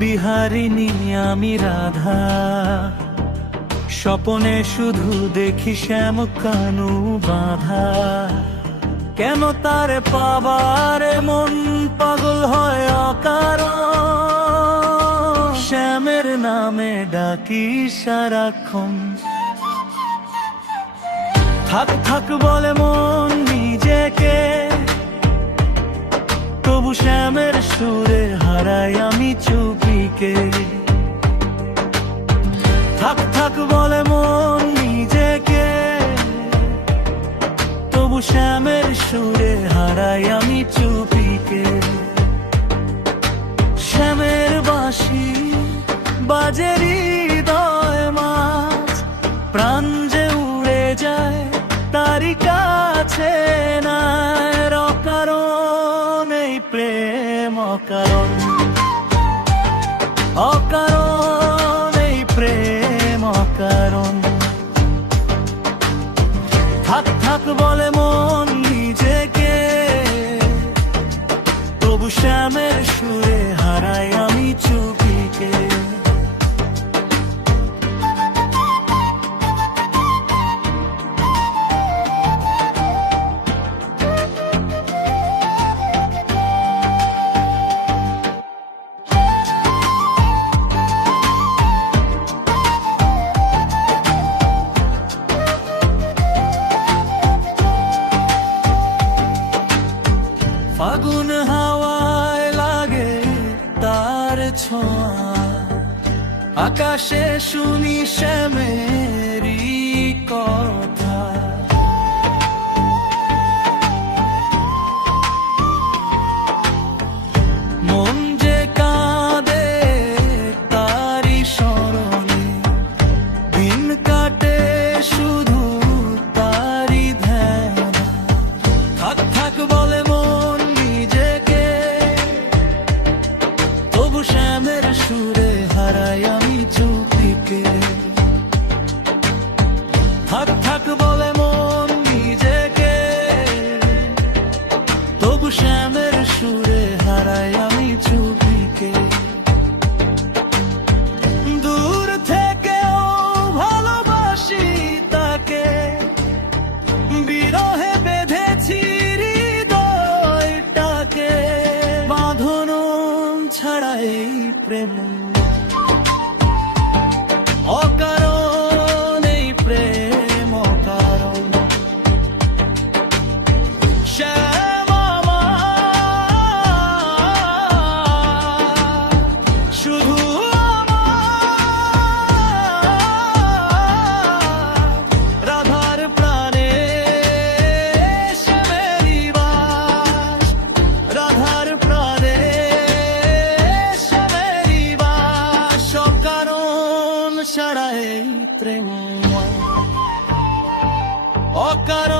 বিহারিণী আমি রাধা, স্বপনে শুধু দেখি শ্যাম কানু বাঁধা। কেন তারে পাবারে মন পাগল হয় অকারণ, শ্যামের নামে ডাকি সারাক্ষণ। থাক থাক বলে মন নিজেকে, তবু শ্যামের সুরে হারাই আমি চুপিকে। থাক থাক বলে মন নিজেকে, তবু শ্যামের সুরে হারাই আমি চুপিকে। শ্যামের বাঁশি বাজে হৃদয় মাছ, প্রাণ যে উড়ে যায় তারি কাছে নাই। অকারণ এই প্রেম অকারণ, অকারণ এই প্রেম অকারণ। থাক থাক বলে মন নিজেকে, তবু শ্যামের সুরে হারাই আমি চুপিকে। ফাগুন হাওয়ায় লাগে তার ছোঁয়া, আকাশে শুনি শ্যামেরই কথা। মন যে কাঁদে তারি স্মরণে, দিন কাটে শুধু তারি ধ্যান। থাক থাক বলে মন নিজেকে, তবু শ্যামের সুরে হারাই আমি চুপিকে। থাক থাক বলে মন নিজেকে, তবু শ্যামের সুরে হারাই আমি চুপিকে। দূর থেকেও ভালোবাসি তাকে, বিরহে বেঁধেছি হৃদয়টাকে। বাঁধন ছাড়াই প্রেম অকারণ, এই প্রেম অকারণ। শ্যাম আমার, শুধু আমার। রাধার প্রাণে শ্যামেরই বাস, রাধার প্রাণে শ্যামেরই বাস। অকারণ ছাড়াই প্রেম অকারণ।